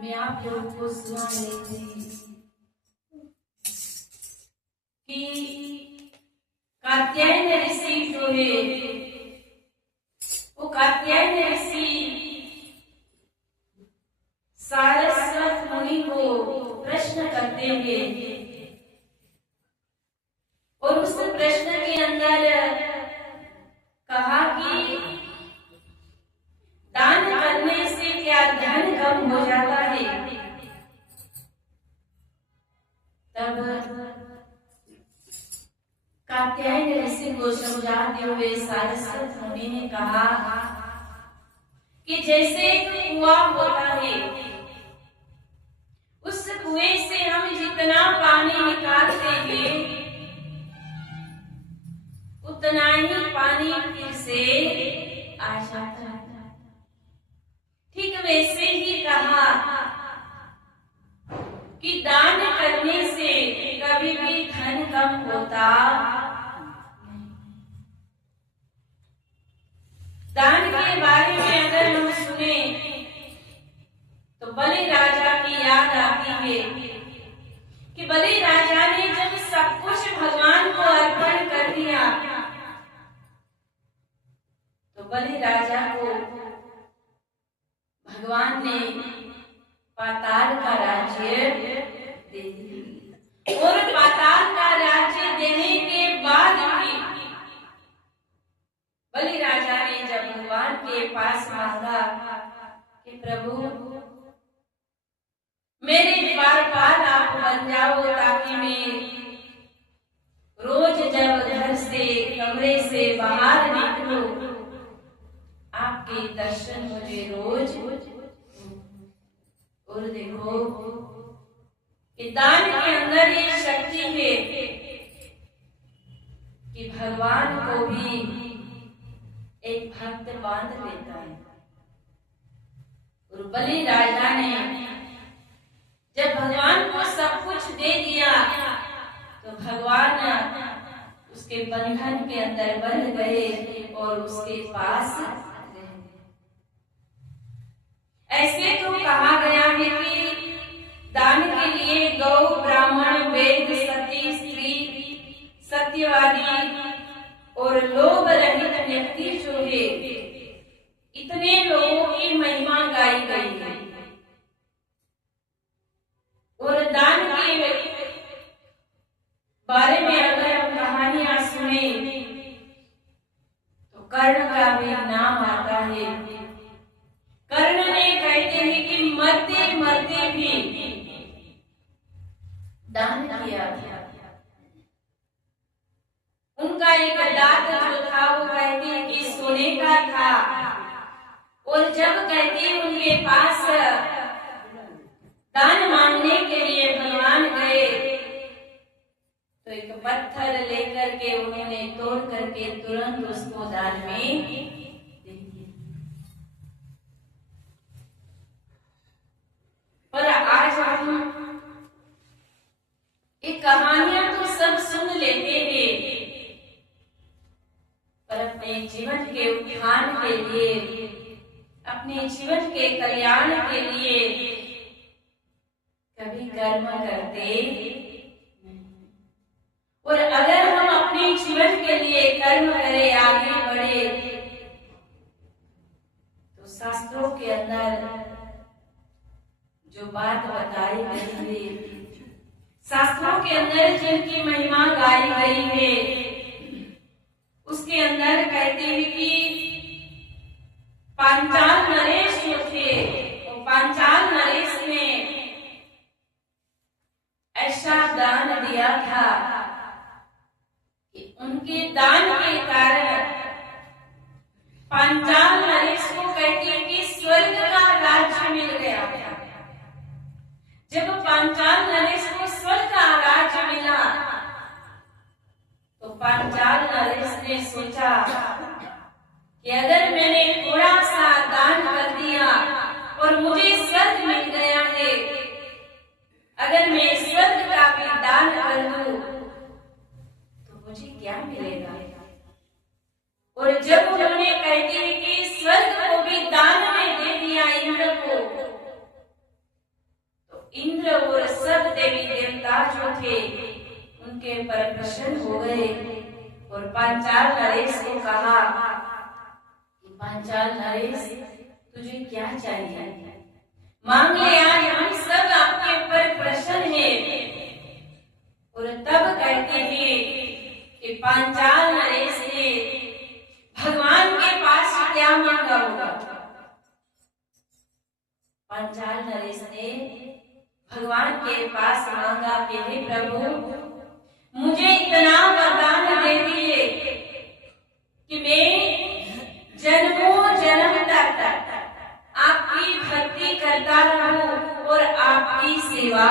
मैं आप लोगों को सुना रही थी कि कात्यायन ऋषि जो है वो कात्यायन ऋषि सारस्वत मुनि को प्रश्न करते हैं और उस प्रश्न के अंदर कहा कि दान करने से क्या धन कम हो जाता है। तब कात्यायन ऋषि को समझाते हुए सारस्वत मुनि ने कहा कि जैसे कुआं होता है, उस कुएं से हम जितना पानी निकालते हैं उतना ही पानी फिर से आ जाता है। ठीक वैसे ही कहा कि दान करने से कभी भी धन कम होता नहीं। दान के बारे में अगर हम सुने तो बलि राजा की याद आती है कि बलि राजा ने जब सब कुछ भगवान को अर्पण कर दिया तो बलि राजा को भगवान ने पाताल का राज्य दे दिया और पाताल का राज्य देने के बाद भी बलि राजा ने जब भगवान के पास मांगा कि प्रभु मेरे द्वारपाल आप बन जाओ ताकि मैं रोज जब घर से कमरे से बाहर निकलूं आपके दर्शन मुझे रोज। और देखो कि दान के अंदर ये शक्ति है कि भगवान को भी एक भक्त बांध लेता है। और बलि राजा ने जब भगवान को सब कुछ दे दिया तो भगवान उसके बंधन के अंदर बंध गए और उसके पास ऐसे तो कहा गया है कि दान के लिए गौ ब्राह्मण वेद सती स्त्री सत्यवादी और लोभ रहित व्यक्ति जो है इतने लोगों की महिमा गाई गई है। और दान के बारे में अगर हम कहानियां सुने तो कर्ण का भी नाम आता है। कर्ण ने कहते हैं कि मरते मरते भी दान किया। उनका एक दांत जो था वो कहते हैं कि सोने का था और जब कहते हैं उनके पास दान मांगने के लिए भगवान गए तो एक पत्थर लेकर के उन्होंने तोड़ करके तुरंत उसको दान में पर आज हम एक कहानियां तो सब सुन लेते हैं पर अपने जीवन के उत्थान के लिए अपने जीवन के कल्याण के लिए कभी कर्म करते। और अगर हम अपने जीवन के लिए कर्म करें आगे बढ़े तो शास्त्रों के अंदर जो बात बताई गई है, शास्त्रों के अंदर जिनकी महिमा गाई गई है उसके अंदर कहते हैं कि पांचाल नरेश जो थे वो पांचाल नरेश ने ऐसा दान दिया था कि उनके दान के कारण पांचाल नरेश को कहते हैं कि स्वर्ग का राज्य मिल गया। जब पांचाल नरेश को स्वर्ग का राज्य मिला तो पांचाल नरेश ने सोचा कि अगर मैंने थोड़ा सा दान कर दिया और मुझे स्वर्ग मिल गया है, अगर मैं स्वर्ग का भी दान कर दूं तो मुझे क्या मिलेगा। और जब उन्होंने कहते हैं कि स्वर्ग को भी दान में दे दिया इंद्र को, थे उनके पर प्रसन्न हो गए और पांचाल नरेश को कहा कि पांचाल नरेश तुझे क्या चाहिए, मांग ले, आज हम सब आपके ऊपर प्रसन्न हैं। और तब कहते हैं कि पांचाल नरेश ने भगवान के पास क्या मांगा होगा। पांचाल नरेश ने भगवान के पास मांगा कि हे प्रभु मुझे इतना वरदान दे दिए कि मैं जन्मों जन्म तक आपकी भक्ति करता रहूं और आपकी सेवा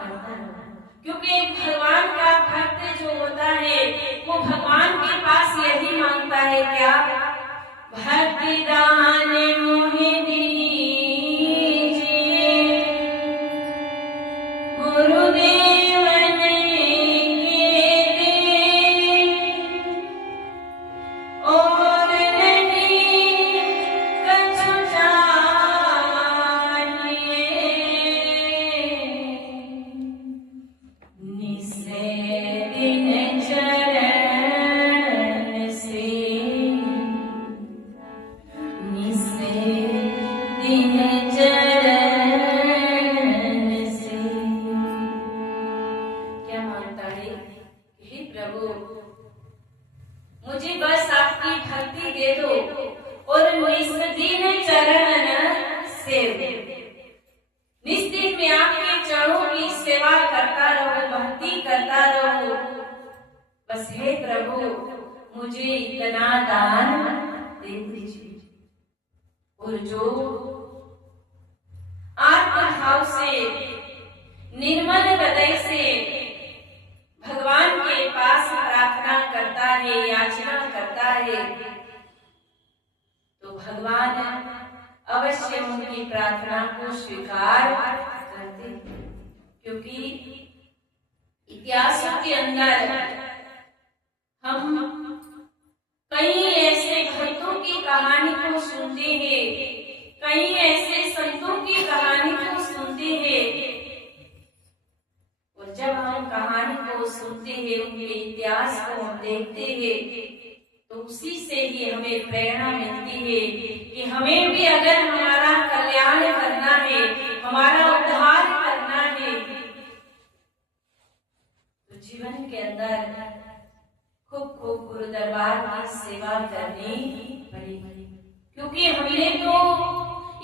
करता रहूं। क्योंकि भगवान का भक्त जो होता है वो भगवान के पास यही मांगता है क्या, भक्ति दान मोहि दीजिए गुरुदेव ने दे और नहीं कछु चाहिए, निसे दिन चरण से, निसे दिन चरण से। क्या मानता है, हे प्रभु मुझे बस आपकी भक्ति दे दो और निस्दिन चरण सेव, निस्दिन में आपके चरणों की सेवा करता रहूं, भक्ति करता रहूं। बस हे प्रभु मुझे इतना दान दे दीजिए। और जो आत्मभाव से निर्मल हृदय से भगवान के पास प्रार्थना करता है, याचना करता है, तो भगवान अवश्य उनकी प्रार्थना को स्वीकार करते हैं। क्योंकि इतिहासों के अंदर हम कई ऐसे भक्तों की कहानी को सुनते हैं, कई ऐसे संतों की कहानी को सुनते हैं, और जब हम कहानी को सुनते हैं, उनके इतिहास को हम देखते हैं, तो उसी से ही हमें प्रेरणा मिलती है कि हमें भी अगर हमारा कल्याण करना है, हमारा उद्धार करना है, तो जीवन के अंदर खूब खूब गुरु दरबार की सेवा करनी पड़ेगी। क्योंकि हमने तो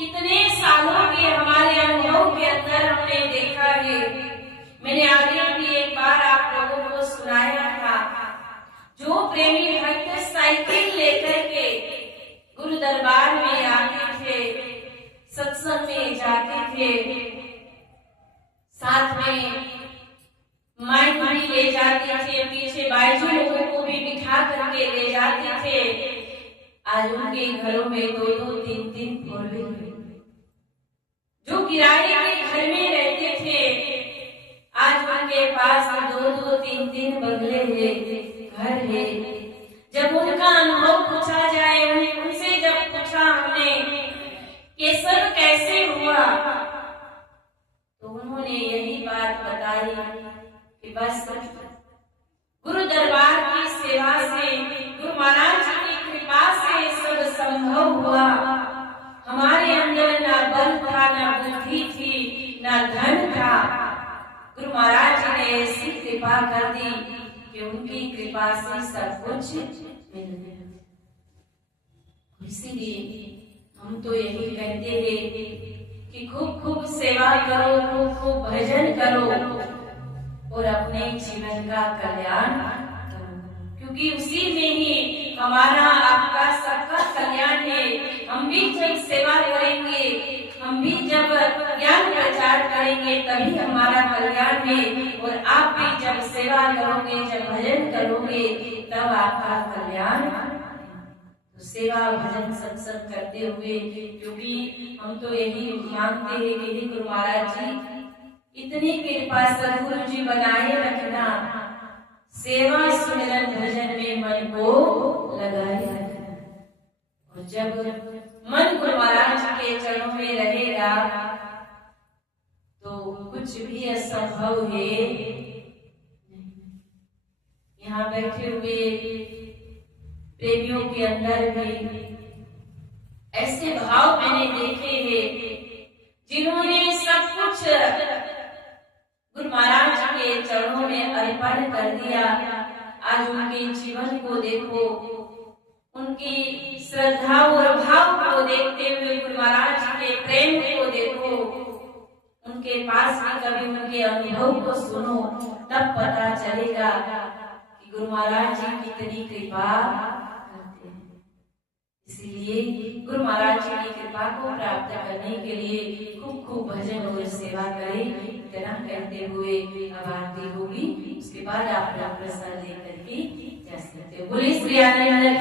इतने सालों के हमारे अनुभव के अंदर हमने देखा है, मैंने आगे भी एक बार आप लोगों को सुनाया था, जो प्रेमी भक्त साइकिल लेकर के गुरु दरबार में आते थे, सत्संग में जाते थे, साथ में माइक भी ले जाते थे, पीछे बाइजू लोगों को भी बिठा करके ले जाते थे। आज उनके घरों में 2-2, 3-3 फोर व्हीलर, जो किराए के घर में रहते थे, आज उनके पास 2-2, 3-3 बंगले हैं, घर है। जब उनका अनुभव पूछा जाए, उनसे जब पूछा हमने ये सब कैसे हुआ, तो उन्होंने यही बात बताई कि बस गुरु दरबार की सेवा से, गुरु महाराज की कृपा से सब संभव हुआ। हमारे अंदर ना बल था, ना बुद्धि थी, ना धन था, गुरु महाराज ने ऐसी कृपा कर दी कि उनकी कृपा से सब कुछ मिल गया। इसीलिए हम तो यही कहते हैं कि खूब खूब सेवा करो, खूब खूब भजन करो और अपने जीवन का कल्याण करो, क्योंकि उसी में ही हमारा आपका सबका कल्याण है। हम भी जब सेवा करेंगे, हम भी जब ज्ञान प्रचार करेंगे, तभी हमारा कल्याण है। और आप भी जब सेवा करोगे, जब भजन करोगे, तब आपका कल्याण। तो सेवा भजन सत्संग करते हुए, क्योंकि हम तो यही मांगते हैं कि गुरु महाराज जी इतनी कृपा सदगुरु जी बनाए रखना, सेवा सुमिरन भजन में मन को लगाए रखना। और जब मन गुरु महाराज के चरणों में रहेगा, तो कुछ भी असंभव है यहाँ बैठे हुए प्रेमियों के अंदर भी ऐसे भाव मैंने देखे हैं जिन्होंने सब कुछ गुरु महाराज के चरणों में अर्पण कर दिया। आज उनके जीवन को देखो, उनकी श्रद्धा और भाव को देखते हुए गुरु महाराज के प्रेम को देखो, उनके पास भी कभी उनके अनुभव को सुनो, तब पता चलेगा कि गुरु महाराज जी कितनी कृपा करते हैं। इसीलिए गुरु महाराज जी की कृपा को प्राप्त करने के लिए खूब खूब भजन और सेवा करें। इतना कहते हुए अब आरती होगी, उसके बाद आप प्रसाद लेकर के जा सकते हो। बोले श्री आनंद